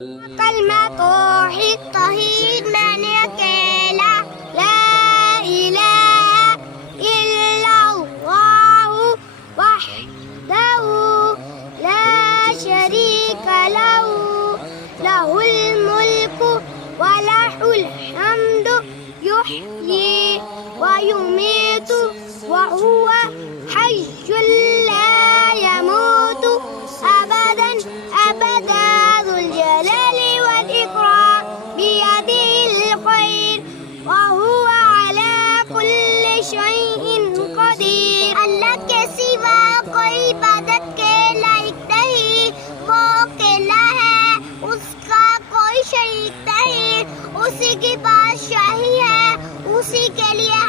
कलमा तौहीद तौहीद मैंने अकेला ला इलाहा इल्लल्लाहु वहदहु ला शरीका लहु लहुल मुल्कु व लहुल हम्दु युहयी व युमीतु व हुवा हय्युल ला यमूतु अबदन अबदा ذुल जलाली वल इकराम बियदिहिल खैर व हुवा अला कुल्लि शैइन कदीर। अल्लाह के सिवा कोई इबादत के लायक नहीं, वो अकेला है, उसका कोई शरीक नहीं, उसी की बादशाही है, उसी के लिए